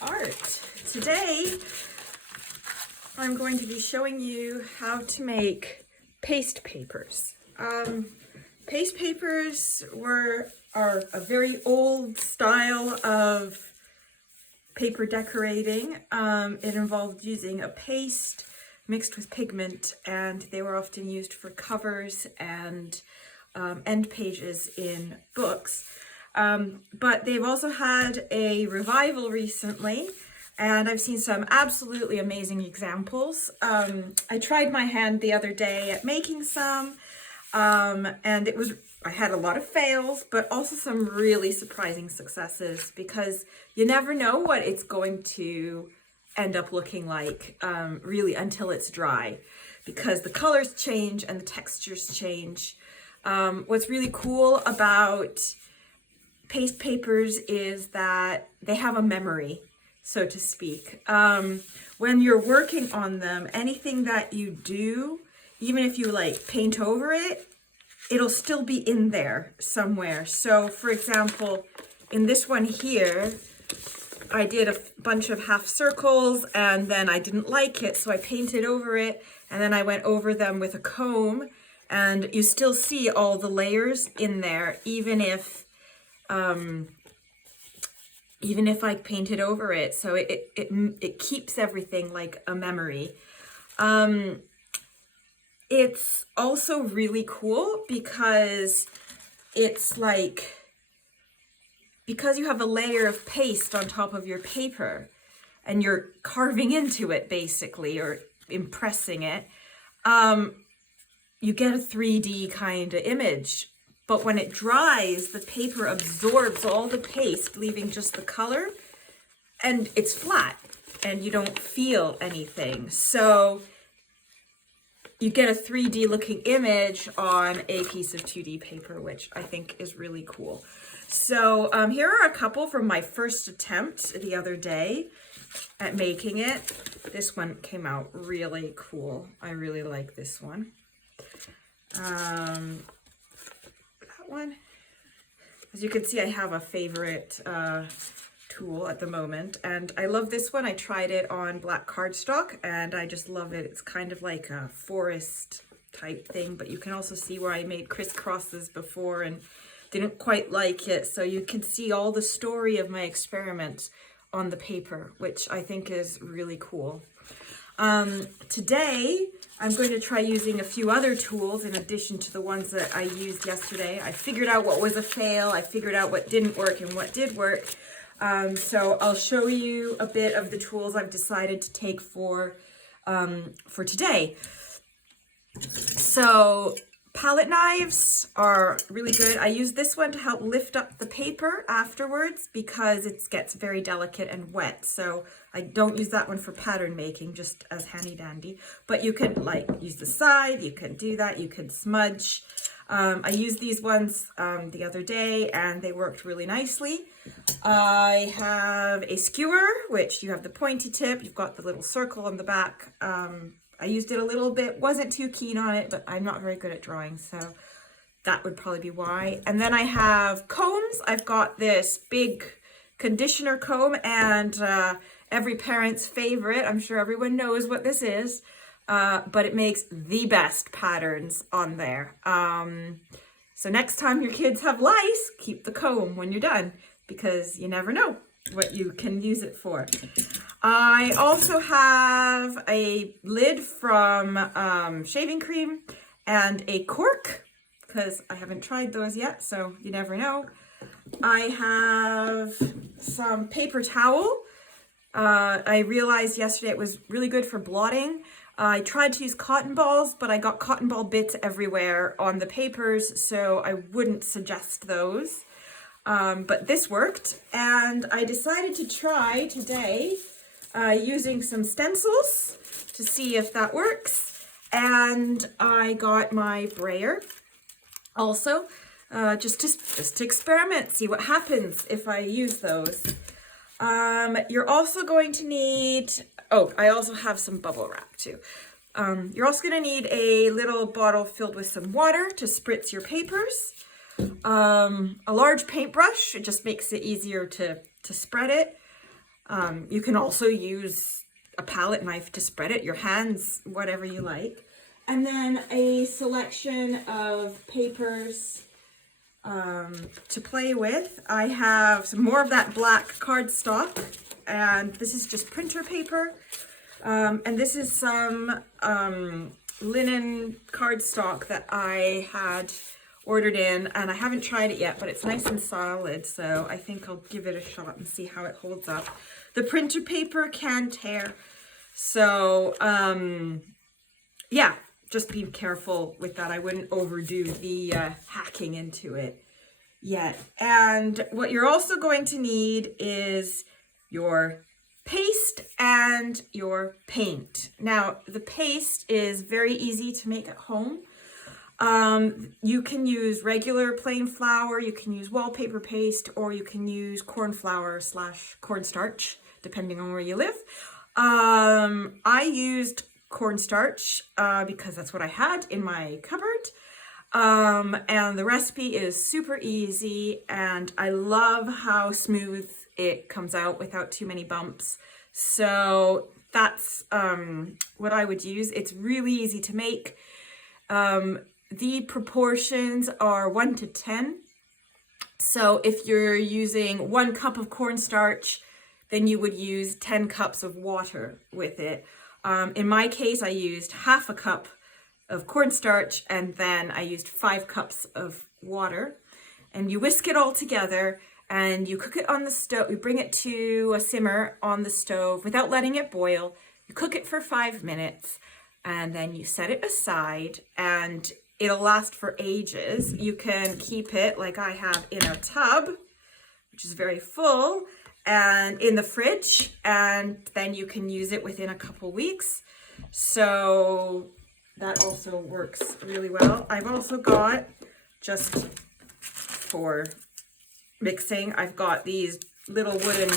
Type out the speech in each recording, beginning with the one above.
art. Today I'm going to be showing you how to make paste papers. Paste papers are a very old style of paper decorating. It involved using a paste mixed with pigment, and they were often used for covers and end pages in books. But they've also had a revival recently, and I've seen some absolutely amazing examples. I tried my hand the other day at making some, and I had a lot of fails, but also some really surprising successes, because you never know what it's going to end up looking like, really, until it's dry, because the colors change and the textures change. What's really cool about paste papers is that they have a memory, so to speak. When you're working on them, anything that you do, even if you like paint over it, it'll still be in there somewhere. So for example, in this one here, I did a bunch of half circles and then I didn't like it, so I painted over it, and then I went over them with a comb, and you still see all the layers in there, even if I painted over it. So it keeps everything like a memory. It's also really cool because it's like, because you have a layer of paste on top of your paper and you're carving into it basically, or impressing it, you get a 3D kind of image. But when it dries, the paper absorbs all the paste, leaving just the color, and it's flat and you don't feel anything. So you get a 3D looking image on a piece of 2D paper, which I think is really cool. So here are a couple from my first attempt the other day at making it. This one came out really cool. I really like this one. One. As you can see, I have a favorite tool at the moment, and I love this one. I tried it on black cardstock and I just love it. It's kind of like a forest type thing, but you can also see where I made crisscrosses before and didn't quite like it. So you can see all the story of my experiment on the paper, which I think is really cool. Today, I'm going to try using a few other tools in addition to the ones that I used yesterday. I figured out what was a fail, I figured out what didn't work and what did work. So I'll show you a bit of the tools I've decided to take for today. So palette knives are really good. I use this one to help lift up the paper afterwards because it gets very delicate and wet. So I don't use that one for pattern making, just as handy dandy. But you can like use the side, you can do that, you can smudge. I used these ones the other day and they worked really nicely. I have a skewer, which you have the pointy tip, you've got the little circle on the back. I used it a little bit, wasn't too keen on it, but I'm not very good at drawing, so that would probably be why. And then I have combs. I've got this big conditioner comb, and every parent's favorite. I'm sure everyone knows what this is, but it makes the best patterns on there. So next time your kids have lice, keep the comb when you're done, because you never know what you can use it for. I also have a lid from shaving cream and a cork, because I haven't tried those yet, so you never know. I have some paper towel. I realized yesterday it was really good for blotting. I tried to use cotton balls, but I got cotton ball bits everywhere on the papers, so I wouldn't suggest those. But this worked, and I decided to try today using some stencils to see if that works. And I got my brayer also, just to experiment, see what happens if I use those. You're also going to need, oh, I also have some bubble wrap too. You're also going to need a little bottle filled with some water to spritz your papers. A large paintbrush, it just makes it easier to spread it. You can also use a palette knife to spread it, your hands, whatever you like. And then a selection of papers to play with. I have some more of that black cardstock, and this is just printer paper. And this is some linen cardstock that I had ordered in, and I haven't tried it yet, but it's nice and solid, so I think I'll give it a shot and see how it holds up. The printer paper can tear, so yeah, just be careful with that. I wouldn't overdo the hacking into it yet. And what you're also going to need is your paste and your paint. Now, the paste is very easy to make at home. You can use regular plain flour, you can use wallpaper paste, or you can use corn flour / cornstarch, depending on where you live. I used cornstarch because that's what I had in my cupboard. And the recipe is super easy, and I love how smooth it comes out without too many bumps. So that's what I would use. It's really easy to make. The proportions are 1 to 10. So if you're using 1 cup of cornstarch, then you would use 10 cups of water with it. In my case, I used half a cup of cornstarch, and then I used 5 cups of water. And you whisk it all together, and you cook it on the stove. You bring it to a simmer on the stove without letting it boil. You cook it for 5 minutes, and then you set it aside, and it'll last for ages. You can keep it, like I have, in a tub, which is very full, and in the fridge, and then you can use it within a couple weeks. So that also works really well. I've also got, just for mixing, I've got these little wooden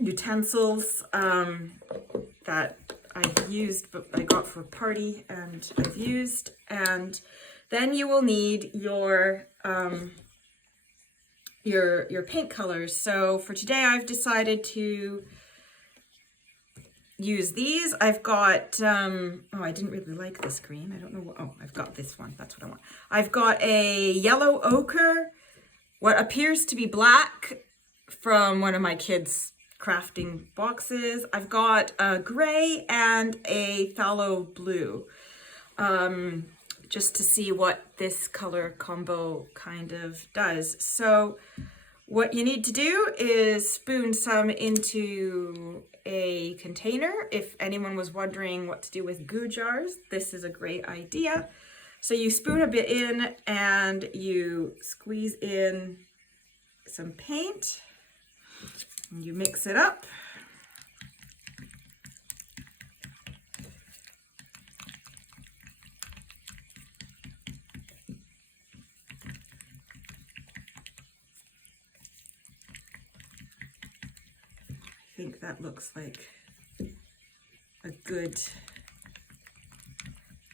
utensils that I've used, but I got for a party, and I've used. And then you will need your paint colors. So for today, I've decided to use these. I've got, oh, I didn't really like this green. I don't know what, oh, I've got this one. That's what I want. I've got a yellow ochre, what appears to be black from one of my kids' crafting boxes. I've got a gray and a phthalo blue, just to see what this color combo kind of does. So what you need to do is spoon some into a container. If anyone was wondering what to do with goo jars, this is a great idea. So you spoon a bit in, and you squeeze in some paint, and you mix it up. I think that looks like a good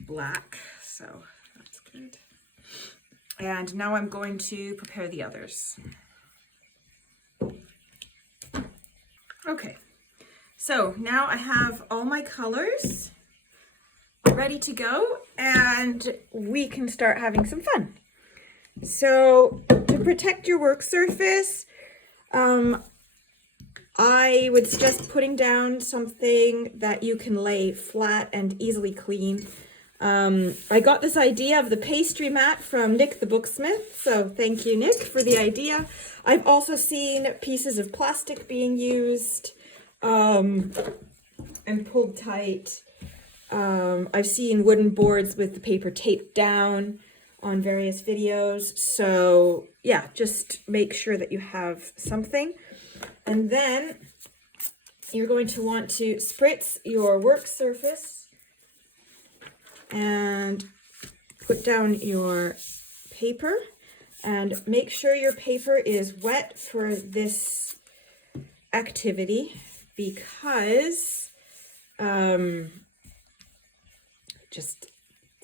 black, so that's good. And now I'm going to prepare the others. Okay, so now I have all my colors ready to go, and we can start having some fun. So to protect your work surface, I would suggest putting down something that you can lay flat and easily clean. I got this idea of the pastry mat from Nick the Booksmith, so thank you, Nick, for the idea. I've also seen pieces of plastic being used and pulled tight. I've seen wooden boards with the paper taped down on various videos. So yeah, just make sure that you have something. And then you're going to want to spritz your work surface and put down your paper, and make sure your paper is wet for this activity, because it just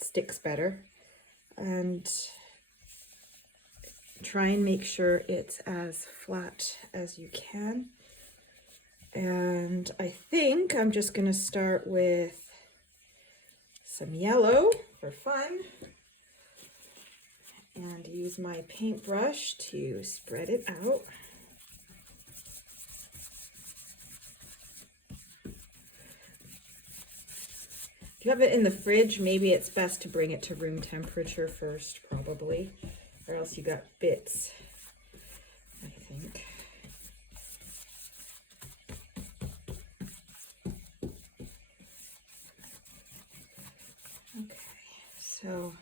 sticks better. And try and make sure it's as flat as you can. And I think I'm just going to start with some yellow for fun and use my paintbrush to spread it out. If you have it in the fridge, maybe it's best to bring it to room temperature first, probably, or else you got bits, I think. Okay, so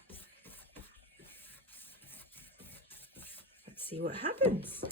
let's see what happens.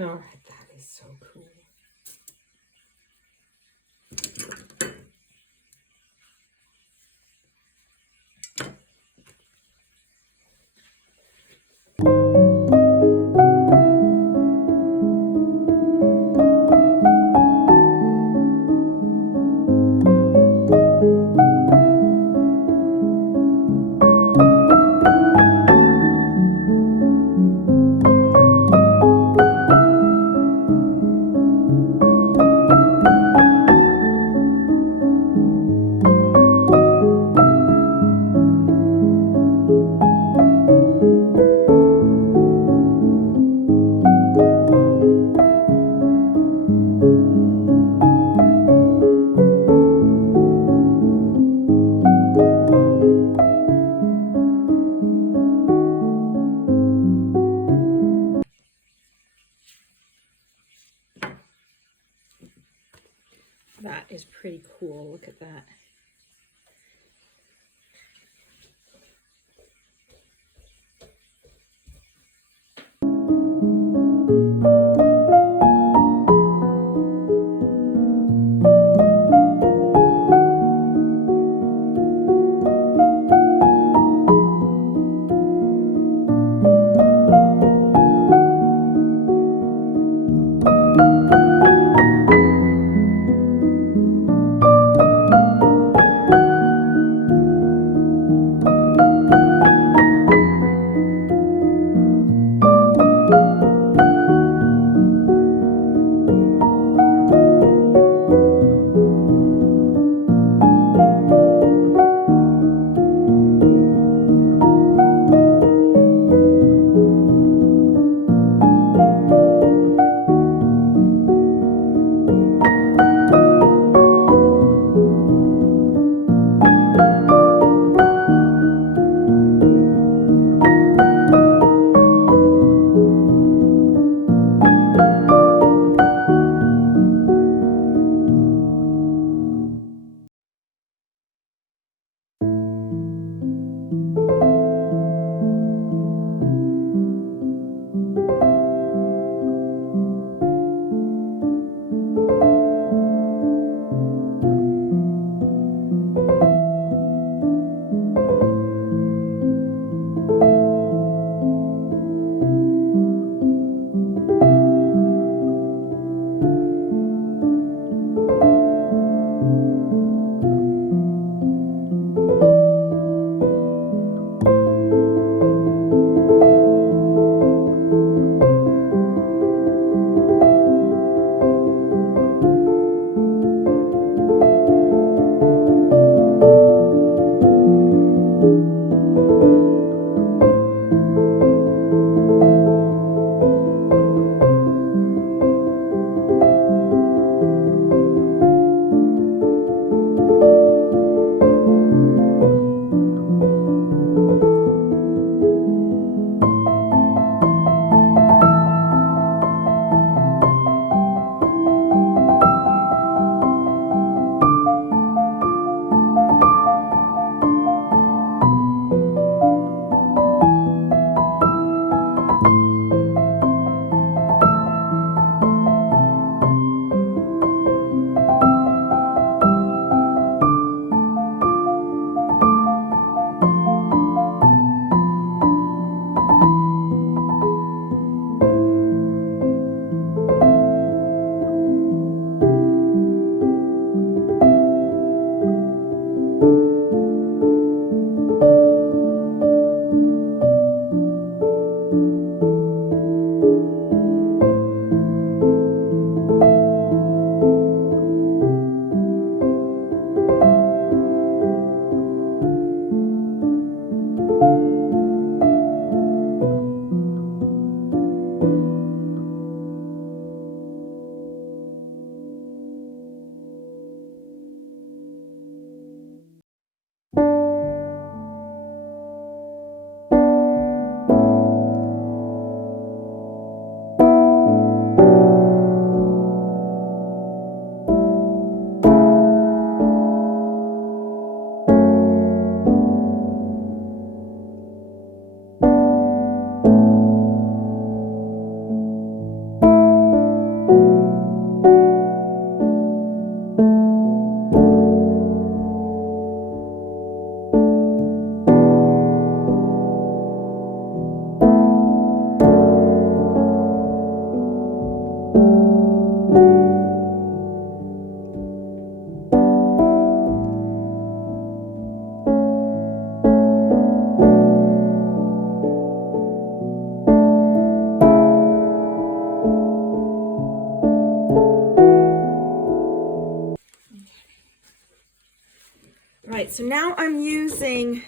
All right, that is so cool. That is pretty cool. Look at that. right, so now I'm using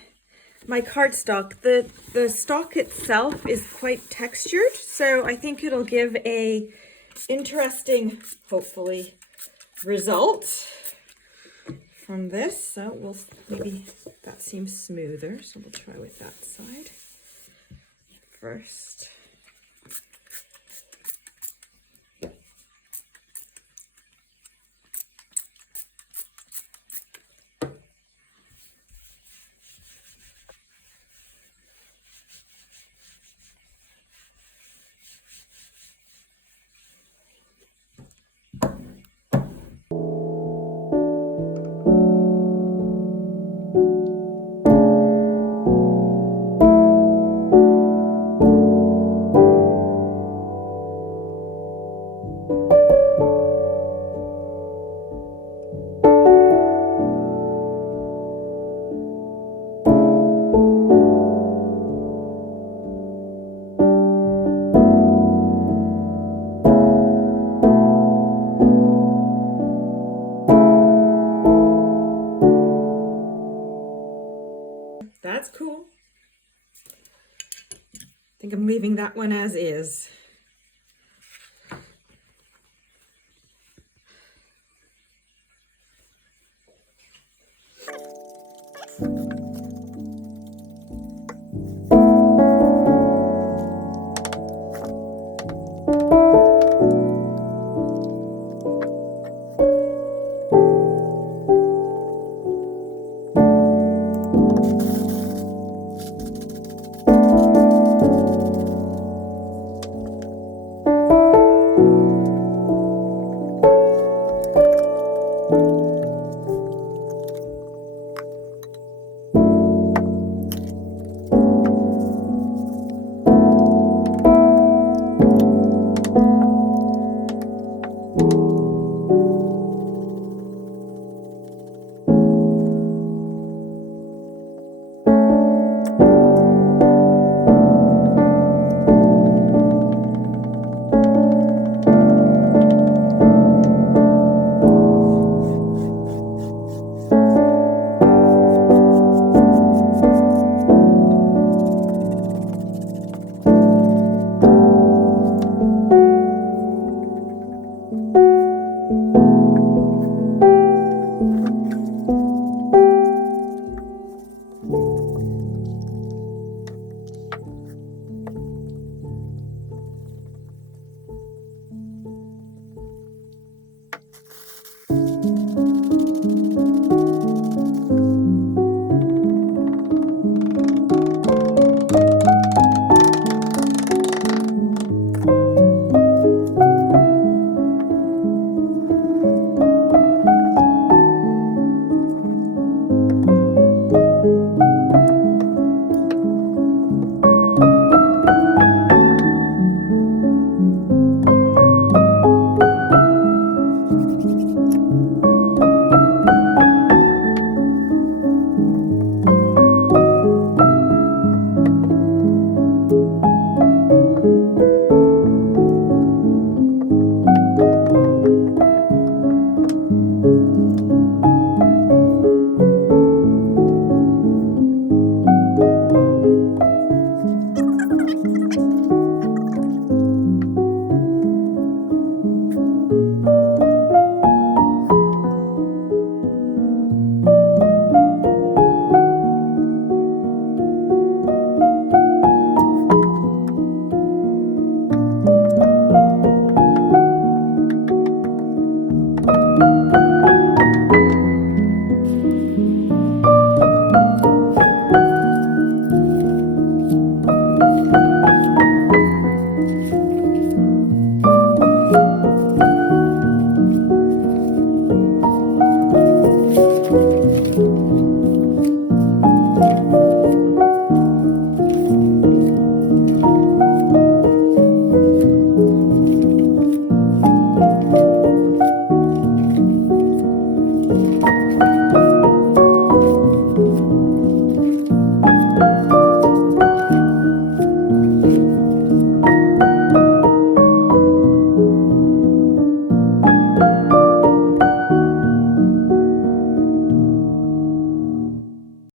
my cardstock. The stock itself is quite textured, so I think it'll give a interesting, hopefully, result from this. So we'll maybe that seems smoother, so we'll try with that side first. That's cool. I think I'm leaving that one as is.